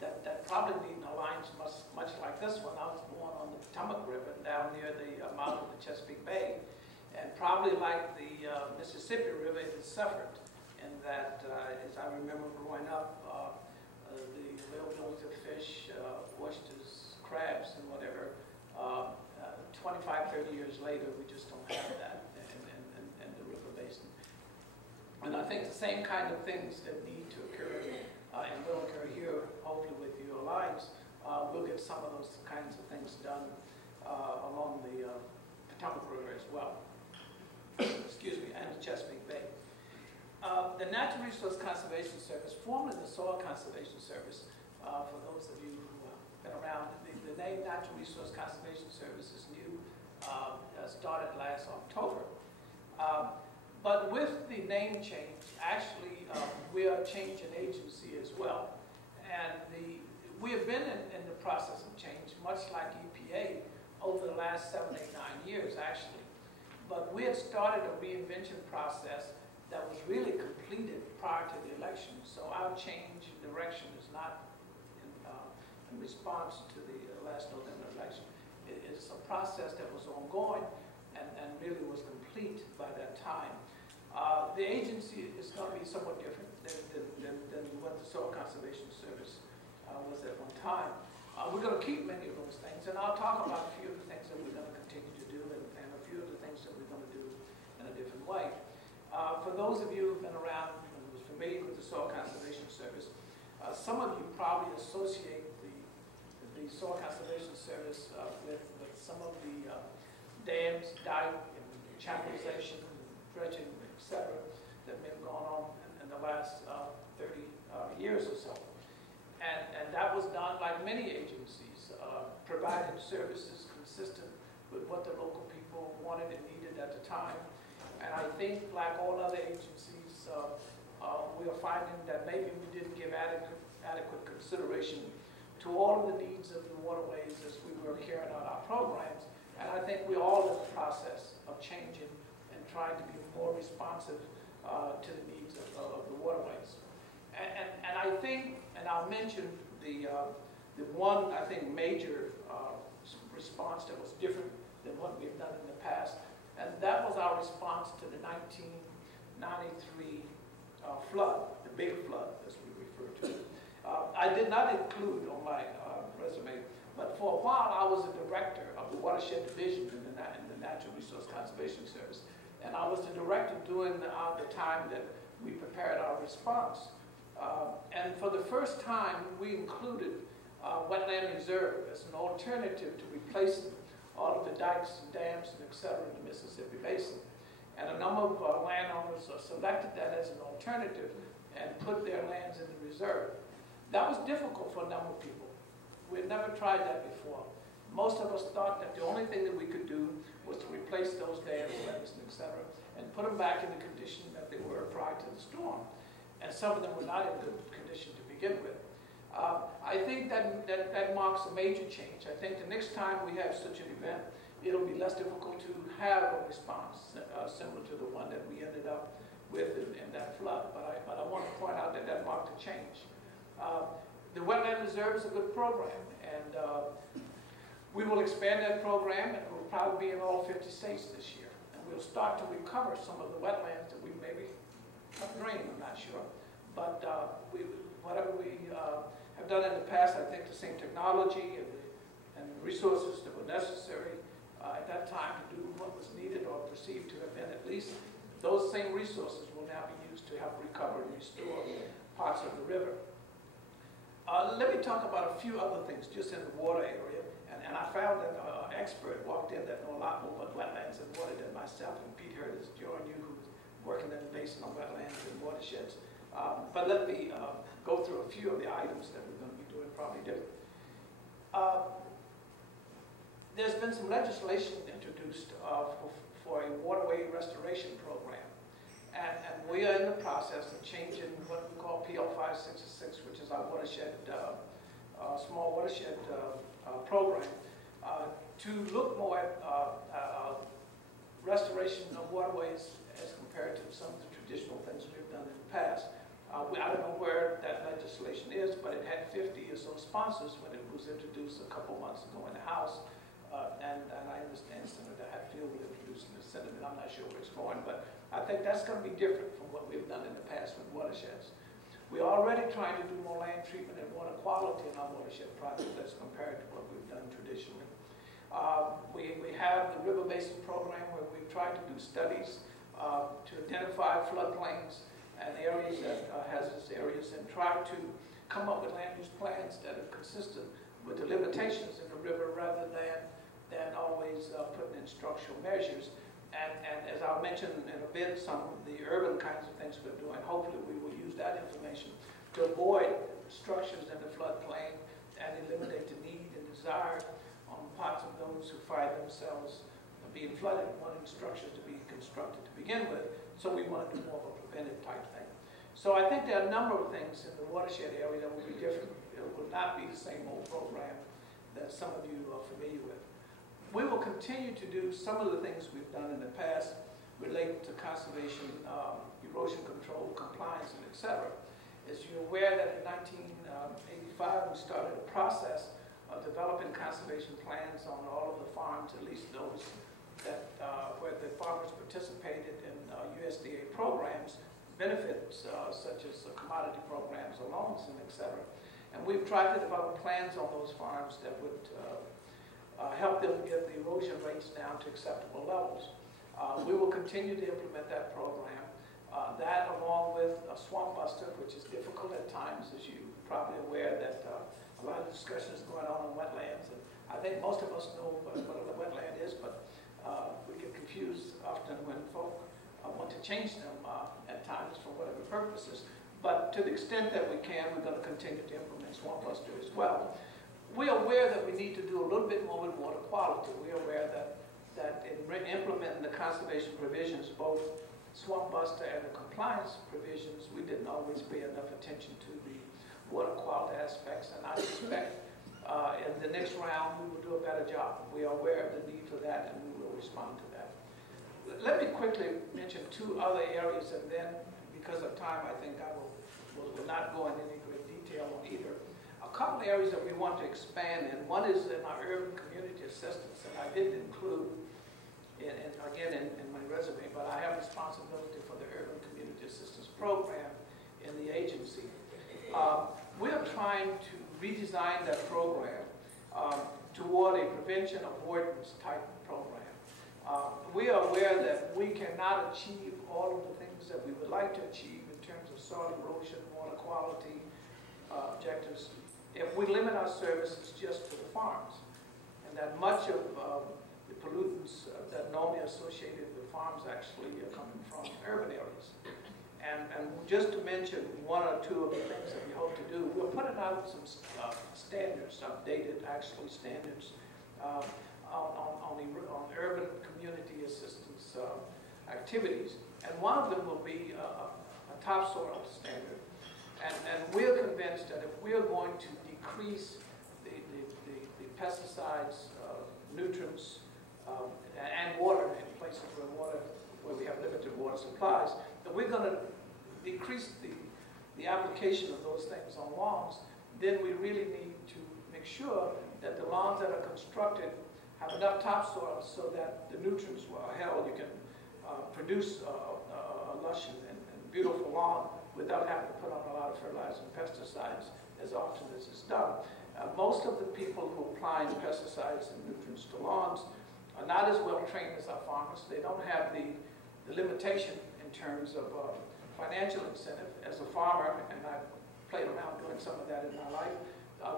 that probably didn't align much like this one. I was born on the Potomac River down near the mouth of the Chesapeake Bay. And probably like the Mississippi River, it suffered in that, as I remember growing up, the availability of fish, oysters, crabs, and whatever, 25, 30 years later, we just don't have that in the river basin. And I think the same kind of things that need to occur and will occur here, hopefully with your lives, we'll get some of those kinds of things done along the Potomac River as well. Excuse me, and the Chesapeake Bay. The Natural Resource Conservation Service, formerly the Soil Conservation Service, for those of you who have been around, the name Natural Resource Conservation Service is new, started last October. But with the name change, actually, we are changing agency as well. And we have been in the process of change, much like EPA, over the last 7, 8, 9 years, actually. But we had started a reinvention process that was really completed prior to the election. So our change in direction is not in response to the last November election. It's a process that was ongoing and really was complete by that time. The agency is going to be somewhat different than what the Soil Conservation Service was at one time. We're going to keep many of those things, and I'll talk about a few of the things that we're going to continue to do and a few of the things that we're going to do in a different way. For those of you who've been around and who's familiar with the Soil Conservation Service, some of you probably associate the Soil Conservation Service with some of the dams, dike, and channelization, dredging, etc., that may have gone on in the last 30 years or so. And that was done like many agencies, providing services consistent with what the local people wanted and needed at the time. And I think, like all other agencies, we are finding that maybe we didn't give adequate consideration to all of the needs of the waterways as we were carrying out our programs. And I think we're all in the process of changing and trying to be more responsive to the needs of the waterways. And I think, and I'll mention the one, I think, major response that was different than what we've done in the past, and that was our response to the 1993 flood, the big flood, as we refer to it. I did not include on my resume, but for a while I was the director of the Watershed Division in the Natural Resource Conservation Service, and I was the director during the time that we prepared our response. And for the first time, we included wetland reserve as an alternative to replacing all of the dikes and dams and et cetera in the Mississippi Basin. And a number of landowners selected that as an alternative and put their lands in the reserve. That was difficult for a number of people. We had never tried that before. Most of us thought that the only thing that we could do was to replace those dams, and et cetera, and put them back in the condition that they were prior to the storm. And some of them were not in good condition to begin with. I think that marks a major change. I think the next time we have such an event, it'll be less difficult to have a response similar to the one that we ended up with in that flood. But I want to point out that that marked a change. The Wetland Reserve is a good program, and we will expand that program, and it will probably be in all 50 states this year. And we'll start to recover some of the wetlands that we maybe drained, I'm not sure. But whatever we have done in the past, I think the same technology and resources that were necessary at that time to do what was needed or perceived to have been at least, those same resources will now be used to help recover and restore parts of the river. Let me talk about a few other things just in the water area. And I found that an expert walked in that know a lot more about wetlands and water than myself, and Pete Hurd is joining you, who's working in the basin on wetlands and watersheds. But let me go through a few of the items that we're going to be doing probably different. There's been some legislation introduced for a waterway restoration program. And we are in the process of changing what we call PL 566, which is our watershed, small watershed program, to look more at restoration of waterways as compared to some of the traditional things we've done in the past. I don't know where that legislation is, but it had 50 or so sponsors when it was introduced a couple months ago in the House. And I understand Senator Hatfield will introduce in the Senate, and I'm not sure where it's going, but I think that's going to be different from what we've done in the past with watersheds. We're already trying to do more land treatment and water quality in our watershed project as compared to what we've done traditionally. We have the River Basin Program where we've tried to do studies to identify floodplains and areas that hazardous areas, and try to come up with land use plans that are consistent with the limitations in the river rather than always putting in structural measures. And as I'll mention in a bit, some of the urban kinds of things we're doing, hopefully we will use that information to avoid structures in the floodplain and eliminate the need and desire on parts of those who find themselves being flooded, wanting structures to be constructed to begin with. So we want to do more of a preventive type thing. So I think there are a number of things in the watershed area that will be different. It will not be the same old program that some of you are familiar with. We will continue to do some of the things we've done in the past related to conservation, erosion control, compliance, and et cetera. As you're aware that in 1985 we started a process of developing conservation plans on all of the farms, at least those that where the farmers participated in USDA programs, benefits such as commodity programs or loans and et cetera. And we've tried to develop plans on those farms that would help them get the erosion rates down to acceptable levels. We will continue to implement that program. That along with a swamp buster, which is difficult at times, as you're probably aware that a lot of discussion is going on wetlands. And I think most of us know what a wetland is, but we get confused often when folk want to change them at times for whatever purposes. But to the extent that we can, we're going to continue to implement and Swamp Buster as well. We're aware that we need to do a little bit more with water quality. We're aware that in implementing the conservation provisions, both Swamp Buster and the compliance provisions, we didn't always pay enough attention to the water quality aspects, and I suspect in the next round we will do a better job. We are aware of the need for that, and we will respond to that. Let me quickly mention two other areas, and then because of time, I think I will not go into any great detail on either. A couple areas that we want to expand in. One is in our urban community assistance, and I didn't include in my resume, but I have responsibility for the urban community assistance program in the agency. We're trying to redesign that program toward a prevention avoidance type program. We are aware that we cannot achieve all of the things that we would like to achieve in terms of soil erosion, water quality objectives if we limit our services just to the farms, and that much of the pollutants that normally are associated with farms actually are coming from urban areas. And just to mention one or two of the things that we hope to do, we're putting out some standards, updated actually standards on urban community assistance activities. And one of them will be a topsoil standard. And we're convinced that if we're going to decrease the pesticides, nutrients, and water in places where we have limited water supplies, that we're going to decrease the application of those things on lawns, then we really need to make sure that the lawns that are constructed have enough topsoil so that the nutrients are held. You can produce a lush and beautiful lawn without having to put on a lot of fertilizer and pesticides as often as it's done. Most of the people who apply pesticides and nutrients to lawns are not as well trained as our farmers. They don't have the limitation in terms of financial incentive. As a farmer, and I've played around doing some of that in my life,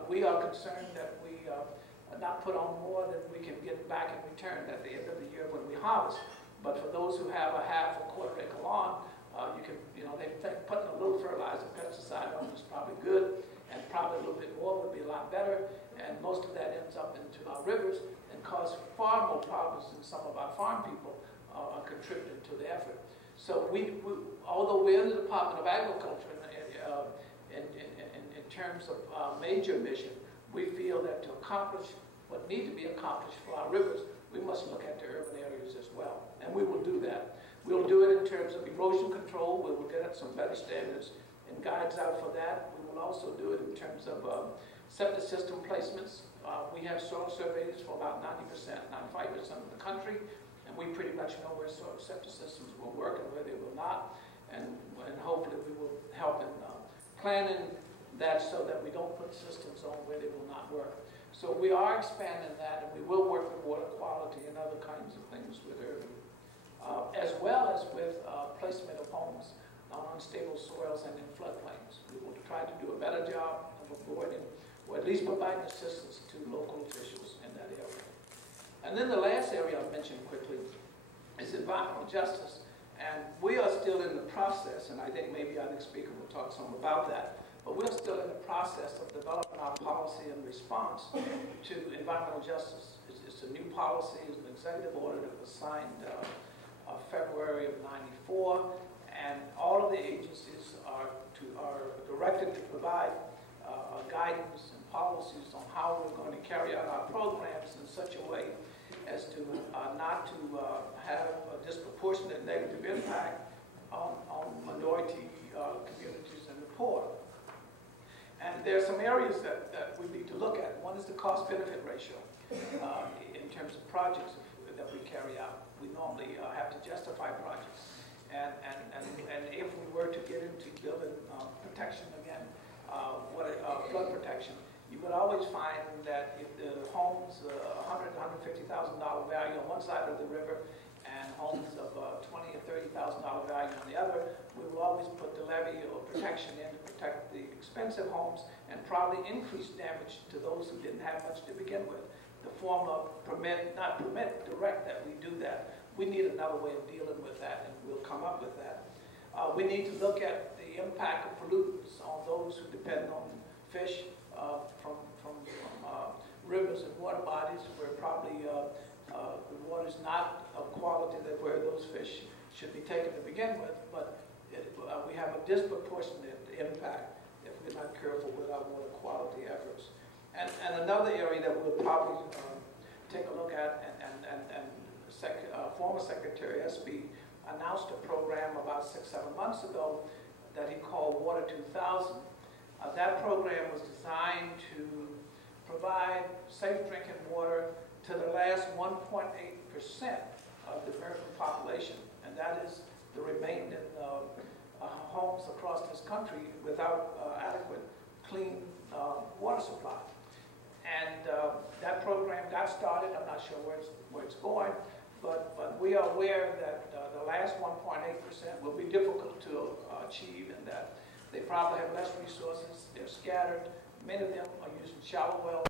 we are concerned that we not put on more than we can get back in return at the end of the year when we harvest. But for those who have a half or quarter-acre lawn, they think putting a little fertilizer, pesticide on is probably good, and probably a little bit more would be a lot better. And most of that ends up into our rivers and cause far more problems than some of our farm people are contributing to the effort. So although we're in the Department of Agriculture in terms of major mission, we feel that to accomplish what needs to be accomplished for our rivers, we must look at the urban areas as well. And we will do that. We'll do it in terms of erosion control. We will get at some better standards and guides out for that. We will also do it in terms of septic system placements. We have soil surveys for about 90%, 95% of the country, and we pretty much know where soil septic systems will work and where they will not. And hopefully we will help in planning that so that we don't put systems on where they will not work. So we are expanding that, and we will work with water quality and other kinds of things with urban, as well as with placement of homes on unstable soils and in floodplains. We will try to do a better job of avoiding, or at least providing assistance to local officials in that area. And then the last area I'll mention quickly is environmental justice. And we are still in the process, and I think maybe our next speaker will talk some about that, but we're still in the process of developing our policy in response to environmental justice. It's a new policy. It's an executive order that was signed February of '94, and all of the agencies are directed to provide guidance and policies on how we're going to carry out our programs in such a way as to not to have a disproportionate negative impact on minority communities and the poor. And there are some areas that we need to look at. One is the cost-benefit ratio in terms of projects that we carry out. We normally have to justify projects. And if we were to get into building protection again, flood protection, you would always find that if the homes, $100,000 to $150,000 value on one side of the river and homes of $20,000 or $30,000 value on the other, we will always put the levy or protection in to protect the expensive homes and probably increase damage to those who didn't have much to begin with. The form of direct that we do that. We need another way of dealing with that, and we'll come up with that. We need to look at the impact of pollutants on those who depend on fish from rivers and water bodies where probably the water is not of quality that where those fish should be taken to begin with, but we have a disproportionate impact if we're not careful with our water quality efforts. And another area that we'll probably take a look at, and former Secretary Espy announced a program about 6-7 months ago that he called Water 2000. That program was designed to provide safe drinking water to the last 1.8% of the American population, and that is the remaining homes across this country without adequate clean water supply. And that program got started. I'm not sure where it's going, but we are aware that the last 1.8% will be difficult to achieve, and that they probably have less resources. They're scattered. Many of them are using shallow wells.